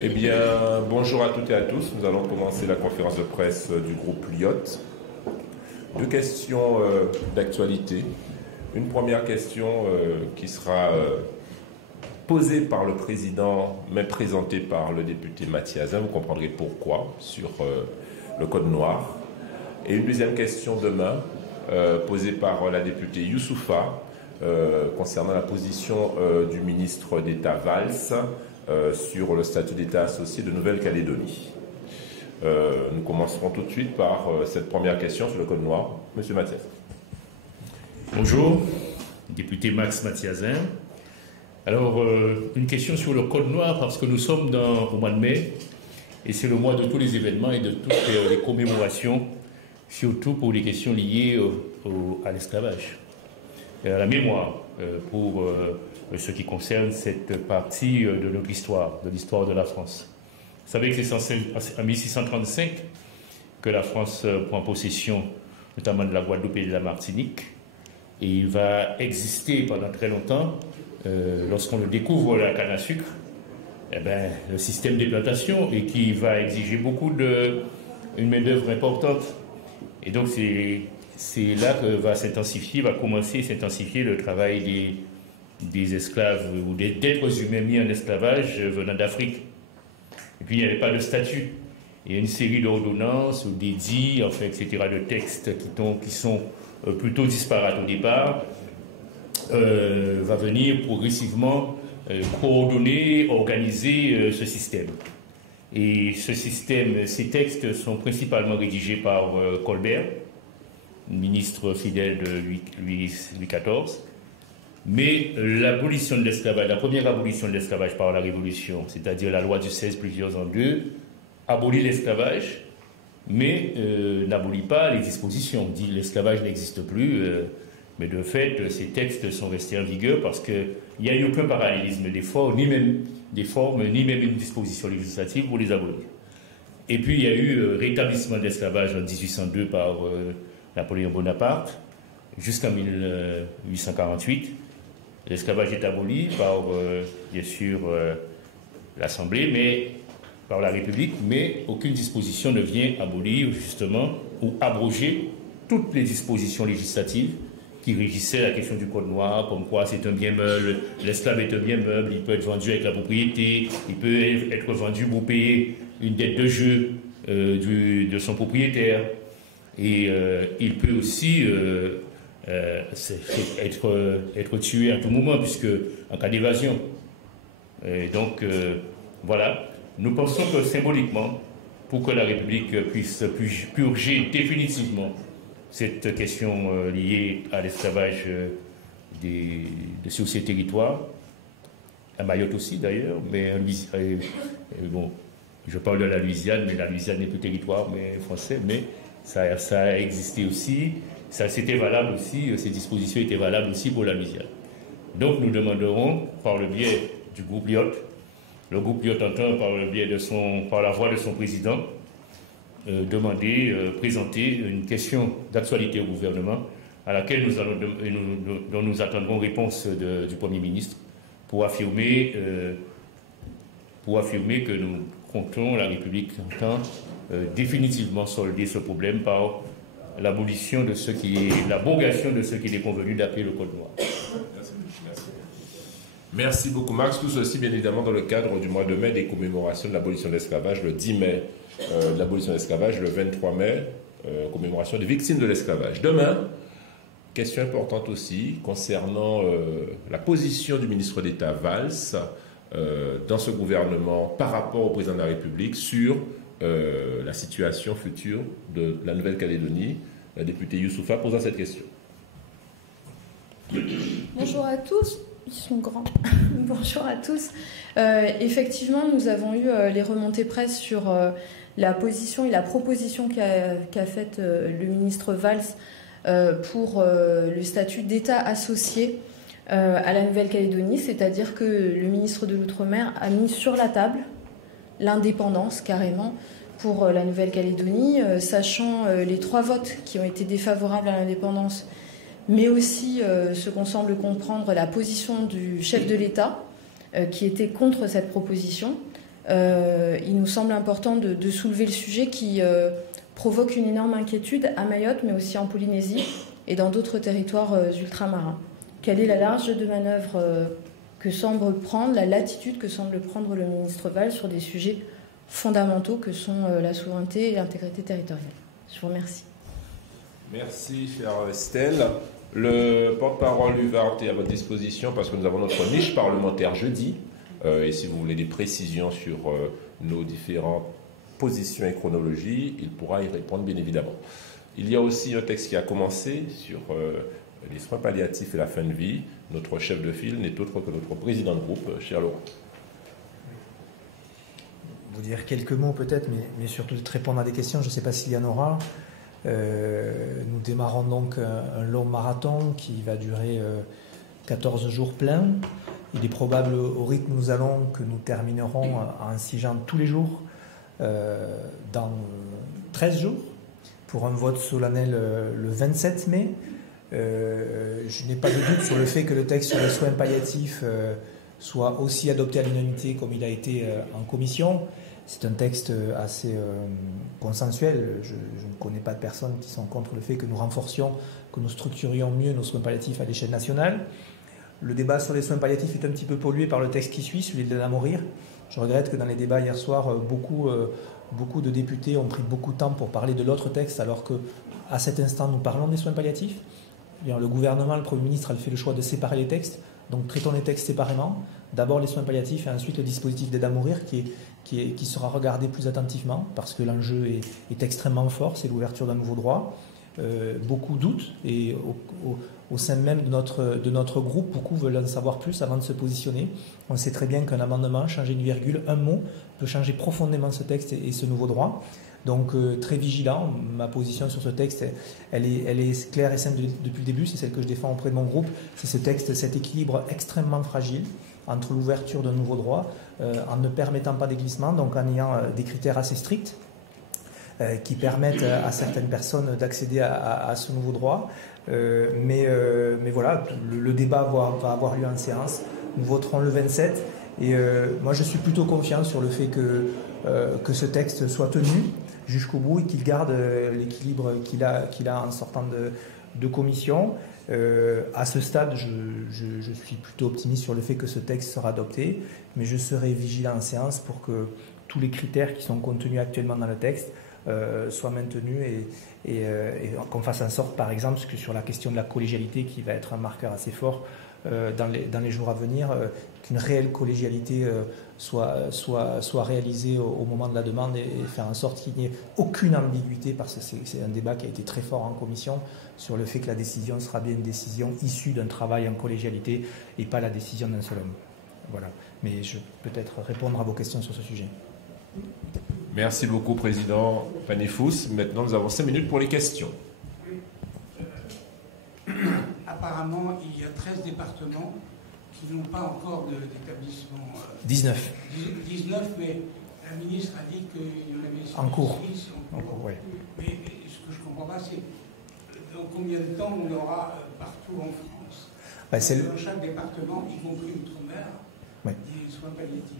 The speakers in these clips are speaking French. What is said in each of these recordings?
Eh bien, bonjour à toutes et à tous. Nous allons commencer la conférence de presse du groupe Lyotte. Deux questions d'actualité. Une première question qui sera posée par le président, mais présentée par le député Mathiazin. Vous comprendrez pourquoi, sur le code noir. Et une deuxième question demain, posée par la députée Youssoufa, concernant la position du ministre d'État Valls sur le statut d'État associé de Nouvelle-Calédonie. Nous commencerons tout de suite par cette première question sur le code noir. Monsieur Mathias. Bonjour, député Max Mathiazin. Alors, une question sur le code noir, parce que nous sommes au mois de mai, et c'est le mois de tous les événements et de toutes les commémorations, surtout pour les questions liées à l'esclavage, et à la mémoire, pour ce qui concerne cette partie de notre histoire, de l'histoire de la France. Vous savez que c'est en 1635 que la France prend possession, notamment de la Guadeloupe et de la Martinique, et il va exister pendant très longtemps, lorsqu'on le découvre la canne à sucre, eh ben, le système des plantations, et qui va exiger une main-d'œuvre importante. Et donc c'est là que va commencer à s'intensifier le travail des esclaves ou d'êtres humains mis en esclavage venant d'Afrique. Et puis il n'y avait pas de statut. Il y a une série d'ordonnances ou d'édits, enfin, etc., de textes qui sont plutôt disparates au départ, va venir progressivement coordonner, organiser ce système. Et ces textes sont principalement rédigés par Colbert, ministre fidèle de Louis XIV. Mais l'abolition de l'esclavage, la première abolition de l'esclavage par la Révolution, c'est-à-dire la loi du 16 plusieurs en 2, abolit l'esclavage, mais n'abolit pas les dispositions. On dit l'esclavage n'existe plus, mais de fait, ces textes sont restés en vigueur parce qu'il n'y a eu aucun parallélisme des formes, ni même une disposition législative pour les abolir. Et puis il y a eu rétablissement de l'esclavage en 1802 par Napoléon Bonaparte, jusqu'en 1848. L'esclavage est aboli par, bien sûr, l'Assemblée, mais par la République, mais aucune disposition ne vient abolir, justement, ou abroger toutes les dispositions législatives qui régissaient la question du code noir, comme quoi c'est un bien meuble, l'esclave est un bien meuble, il peut être vendu avec la propriété, il peut être vendu pour payer une dette de jeu de son propriétaire, et il peut aussi être tué à tout moment, puisque en cas d'évasion. Et donc, voilà. Nous pensons que symboliquement, pour que la République puisse purger définitivement cette question liée à l'esclavage sur ces territoires, à Mayotte aussi d'ailleurs, mais bon, je parle de la Louisiane, mais la Louisiane n'est plus territoire mais français, mais ça a existé aussi, ça c'était valable aussi, ces dispositions étaient valables aussi pour la Louisiane. Donc nous demanderons, par le biais du groupe Lyotte, le groupe Lyotte entend par la voix de son président, présenter une question d'actualité au gouvernement à laquelle dont nous attendrons réponse du Premier ministre pour affirmer que nous comptons, la République entend définitivement solder ce problème par l'abrogation de ce qu'il est convenu d'appeler le code noir. Merci beaucoup Max. Tout ceci bien évidemment dans le cadre du mois de mai des commémorations de l'abolition de l'esclavage, le 10 mai de l'abolition de l'esclavage, le 23 mai, commémoration des victimes de l'esclavage. Demain, question importante aussi concernant la position du ministre d'État Valls dans ce gouvernement par rapport au président de la République sur la situation future de la Nouvelle-Calédonie. La députée Youssoufa posant cette question. Bonjour à tous. Ils sont grands. Bonjour à tous. Effectivement, nous avons eu les remontées presse sur la position et la proposition qu'a faite le ministre Valls pour le statut d'État associé à la Nouvelle-Calédonie, c'est-à-dire que le ministre de l'Outre-mer a mis sur la table l'indépendance carrément pour la Nouvelle-Calédonie, sachant les 3 votes qui ont été défavorables à l'indépendance, mais aussi ce qu'on semble comprendre, la position du chef de l'État qui était contre cette proposition. il nous semble important de soulever le sujet qui provoque une énorme inquiétude à Mayotte, mais aussi en Polynésie et dans d'autres territoires ultramarins. Quelle est la marge de manœuvre que semble prendre, la latitude que semble prendre le ministre Valls sur des sujets fondamentaux que sont la souveraineté et l'intégrité territoriale? Je vous remercie. Merci, chère Estelle. Le porte-parole UVART est à votre disposition parce que nous avons notre niche parlementaire jeudi. Et si vous voulez des précisions sur nos différentes positions et chronologies, il pourra y répondre bien évidemment. Il y a aussi un texte qui a commencé sur les soins palliatifs et la fin de vie. Notre chef de file n'est autre que notre président de groupe, cher Laurent. Vous dire quelques mots peut-être, mais surtout de répondre à des questions. Je ne sais pas s'il y en aura. Nous démarrons donc un long marathon qui va durer 14 jours pleins. Il est probable au rythme où nous allons que nous terminerons en siégeant tous les jours dans 13 jours pour un vote solennel le 27 mai. Je n'ai pas de doute sur le fait que le texte sur les soins palliatifs soit aussi adopté à l'unanimité comme il a été en commission. C'est un texte assez consensuel. Je ne connais pas de personnes qui sont contre le fait que nous renforcions, que nous structurions mieux nos soins palliatifs à l'échelle nationale. Le débat sur les soins palliatifs est un petit peu pollué par le texte qui suit, celui de l'aide à mourir. Je regrette que dans les débats hier soir, beaucoup de députés ont pris beaucoup de temps pour parler de l'autre texte, alors qu'à cet instant, nous parlons des soins palliatifs. Le gouvernement, le Premier ministre a fait le choix de séparer les textes. Donc traitons les textes séparément. D'abord les soins palliatifs et ensuite le dispositif d'aide à mourir qui sera regardé plus attentivement parce que l'enjeu est extrêmement fort, c'est l'ouverture d'un nouveau droit. Beaucoup doutent et au sein même de notre groupe, beaucoup veulent en savoir plus avant de se positionner. On sait très bien qu'un amendement, changer une virgule, un mot, peut changer profondément ce texte et ce nouveau droit. Donc très vigilant, ma position sur ce texte, elle est claire et simple depuis le début, c'est celle que je défends auprès de mon groupe. C'est ce texte, cet équilibre extrêmement fragile entre l'ouverture d'un nouveau droit, en ne permettant pas des glissements, donc en ayant des critères assez stricts qui permettent à certaines personnes d'accéder à ce nouveau droit. Mais voilà, le débat va avoir lieu en séance. Nous voterons le 27 et moi je suis plutôt confiant sur le fait que ce texte soit tenu jusqu'au bout et qu'il garde l'équilibre qu'il a en sortant de commission. À ce stade, je suis plutôt optimiste sur le fait que ce texte sera adopté, mais je serai vigilant en séance pour que tous les critères qui sont contenus actuellement dans le texte soient maintenus et qu'on fasse en sorte, par exemple, que sur la question de la collégialité, qui va être un marqueur assez fort dans les jours à venir, qu'une réelle collégialité soit réalisée au moment de la demande et faire en sorte qu'il n'y ait aucune ambiguïté, parce que c'est un débat qui a été très fort en commission sur le fait que la décision sera bien une décision issue d'un travail en collégialité et pas la décision d'un seul homme. Voilà. Mais je peux peut-être répondre à vos questions sur ce sujet. Merci beaucoup, Président Panifous. Maintenant, nous avons 5 minutes pour les questions. Apparemment, il y a 13 départements qui n'ont pas encore d'établissement. 19. 19, mais la ministre a dit qu'il y en avait 6. En cours. Oui. Mais ce que je ne comprends pas, c'est dans combien de temps on aura partout en France, dans chaque département, y compris Outre-mer, des soins palliatifs.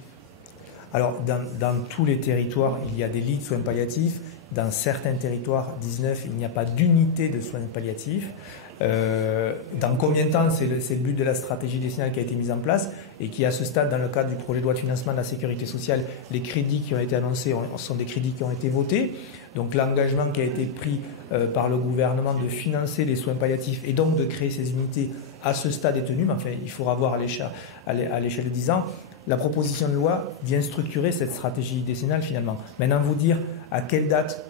Alors, dans tous les territoires, il y a des lits de soins palliatifs. Dans certains territoires, 19, il n'y a pas d'unité de soins palliatifs. Dans combien de temps, c'est le but de la stratégie décennale qui a été mise en place et qui, à ce stade, dans le cadre du projet de loi de financement de la sécurité sociale, les crédits qui ont été annoncés sont des crédits qui ont été votés. Donc l'engagement qui a été pris par le gouvernement de financer les soins palliatifs et donc de créer ces unités, à ce stade est tenu. Mais enfin, il faudra voir à l'échelle de 10 ans. La proposition de loi vient structurer cette stratégie décennale finalement. Maintenant, vous dire à quelle date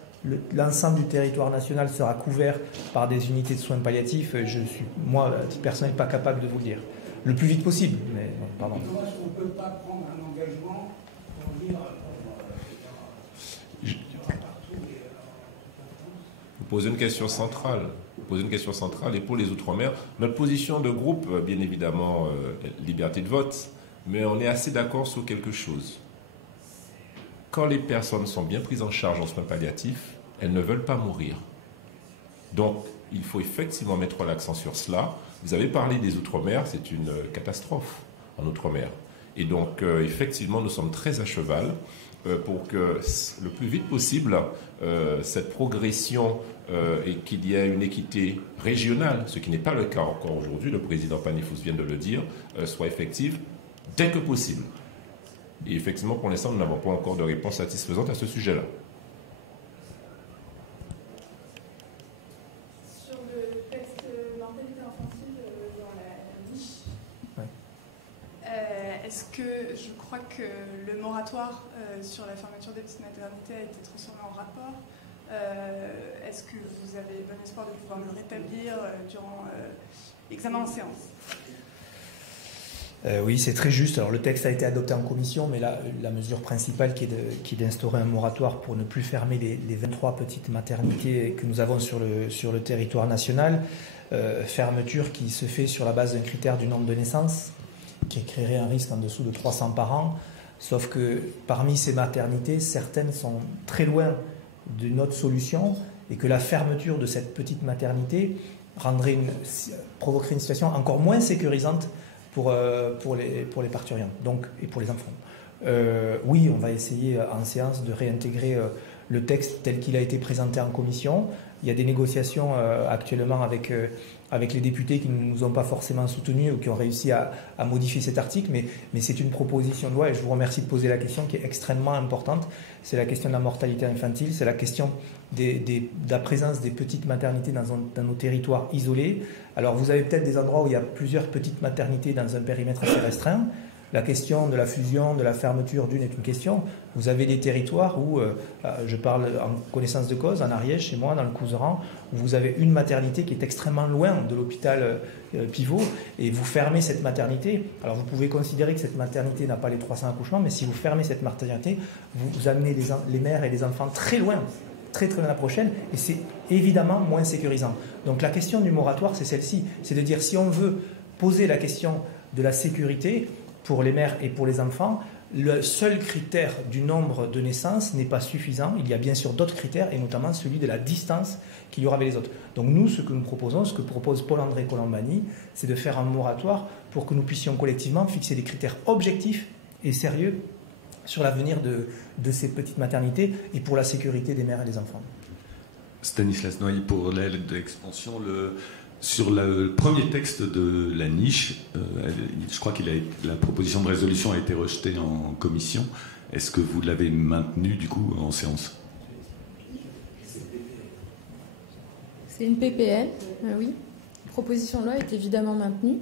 l'ensemble du territoire national sera couvert par des unités de soins palliatifs, moi, à titre personnel, pas capable de vous le dire. Le plus vite possible, mais bon, pardon. Comment est-ce qu'on ne peut pas prendre un engagement pour dire Vous posez une question centrale. Et pour les Outre-mer, notre position de groupe, bien évidemment, liberté de vote, mais on est assez d'accord sur quelque chose. Quand les personnes sont bien prises en charge en soins palliatifs, elles ne veulent pas mourir. Donc, il faut effectivement mettre l'accent sur cela. Vous avez parlé des Outre-mer, c'est une catastrophe en Outre-mer. Et donc, effectivement, nous sommes très à cheval pour que le plus vite possible, cette progression et qu'il y ait une équité régionale, ce qui n'est pas le cas encore aujourd'hui, le président Panifous vient de le dire, soit effective dès que possible. Et effectivement, pour l'instant, nous n'avons pas encore de réponse satisfaisante à ce sujet-là. Sur le texte mortalité infantile dans la niche, est-ce que je crois que le moratoire sur la fermeture des petites maternités a été transformé en rapport? Est-ce que vous avez bon espoir de pouvoir le rétablir durant l'examen en séance? Oui, c'est très juste. Alors, le texte a été adopté en commission, mais la mesure principale qui est d'instaurer un moratoire pour ne plus fermer les 23 petites maternités que nous avons sur le territoire national, fermeture qui se fait sur la base d'un critère du nombre de naissances, qui créerait un risque en dessous de 300 par an, sauf que parmi ces maternités, certaines sont très loin d'une autre solution et que la fermeture de cette petite maternité provoquerait une situation encore moins sécurisante pour les parturients et pour les enfants. Oui, on va essayer en séance de réintégrer le texte tel qu'il a été présenté en commission. Il y a des négociations actuellement avec les députés qui ne nous ont pas forcément soutenus ou qui ont réussi à modifier cet article, mais c'est une proposition de loi et je vous remercie de poser la question qui est extrêmement importante. C'est la question de la mortalité infantile, c'est la question de la présence des petites maternités dans nos territoires isolés. Alors vous avez peut-être des endroits où il y a plusieurs petites maternités dans un périmètre assez restreint. La question de la fusion, de la fermeture d'une est une question. Vous avez des territoires où, je parle en connaissance de cause, en Ariège, chez moi, dans le Couserans, où vous avez une maternité qui est extrêmement loin de l'hôpital pivot, et vous fermez cette maternité. Alors vous pouvez considérer que cette maternité n'a pas les 300 accouchements, mais si vous fermez cette maternité, vous amenez les mères et les enfants très loin, très très loin la prochaine, et c'est évidemment moins sécurisant. Donc la question du moratoire, c'est celle-ci. C'est de dire, si on veut poser la question de la sécurité, pour les mères et pour les enfants, le seul critère du nombre de naissances n'est pas suffisant. Il y a bien sûr d'autres critères, et notamment celui de la distance qu'il y aura avec les autres. Donc nous, ce que nous proposons, ce que propose Paul-André Colombani, c'est de faire un moratoire pour que nous puissions collectivement fixer des critères objectifs et sérieux sur l'avenir de ces petites maternités et pour la sécurité des mères et des enfants. Stanislas Noyer pour l'aide d'expansion. Sur le premier texte de la niche, je crois que la proposition de résolution a été rejetée en commission. Est-ce que vous l'avez maintenue du coup en séance? C'est une PPL, oui. La proposition de loi est évidemment maintenue.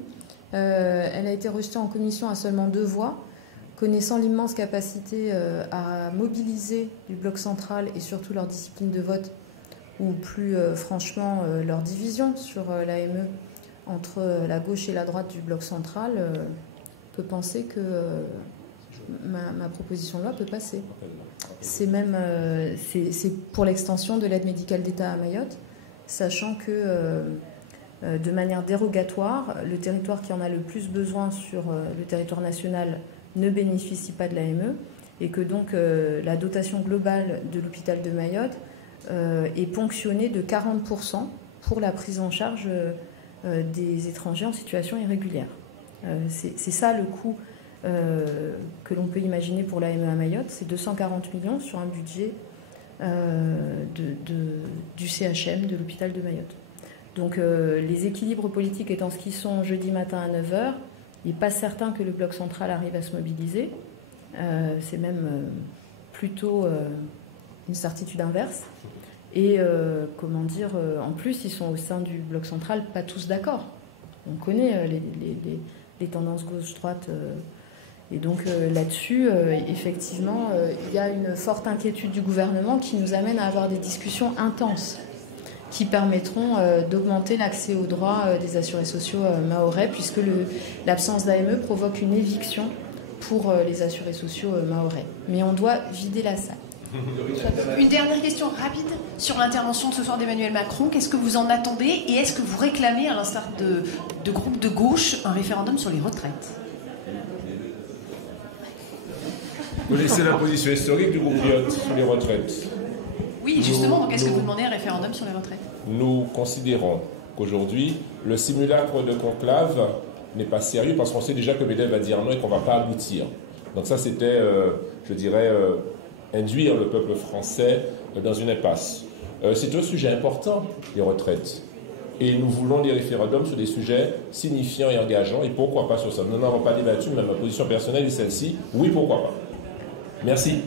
Elle a été rejetée en commission à seulement 2 voix. Connaissant l'immense capacité à mobiliser du bloc central et surtout leur discipline de vote, ou plus franchement leur division sur l'AME entre la gauche et la droite du bloc central, peut penser que ma proposition de loi peut passer. C'est même c'est pour l'extension de l'aide médicale d'État à Mayotte, sachant que de manière dérogatoire, le territoire qui en a le plus besoin sur le territoire national ne bénéficie pas de l'AME et que donc la dotation globale de l'hôpital de Mayotte est ponctionnée de 40% pour la prise en charge des étrangers en situation irrégulière. C'est ça le coût que l'on peut imaginer pour l'AME à Mayotte, c'est 240 millions sur un budget du CHM, de l'hôpital de Mayotte. Donc les équilibres politiques étant ce qu'ils sont jeudi matin à 9h, il n'est pas certain que le bloc central arrive à se mobiliser. C'est même plutôt une certitude inverse. Et en plus, ils sont au sein du bloc central pas tous d'accord. On connaît les tendances gauche-droite. Et donc là-dessus, effectivement, il y a une forte inquiétude du gouvernement qui nous amène à avoir des discussions intenses qui permettront d'augmenter l'accès aux droits des assurés sociaux mahorais, puisque l'absence d'AME provoque une éviction pour les assurés sociaux mahorais. Mais on doit vider la salle. Une dernière question rapide sur l'intervention de ce soir d'Emmanuel Macron. Qu'est-ce que vous en attendez et est-ce que vous réclamez, à l'instar de groupes de gauche, un référendum sur les retraites? Vous connaissez la position historique du groupe Lyotte sur les retraites. Oui, justement, donc est-ce que vous demandez un référendum sur les retraites? Nous considérons qu'aujourd'hui, le simulacre de conclave n'est pas sérieux parce qu'on sait déjà que MEDEF va dire non et qu'on ne va pas aboutir. Donc ça, c'était, je dirais, induire le peuple français dans une impasse. C'est un sujet important, les retraites. Et nous voulons des référendums sur des sujets signifiants et engageants. Et pourquoi pas sur ça? Nous n'en avons pas débattu, mais ma position personnelle est celle-ci. Oui, pourquoi pas. Merci.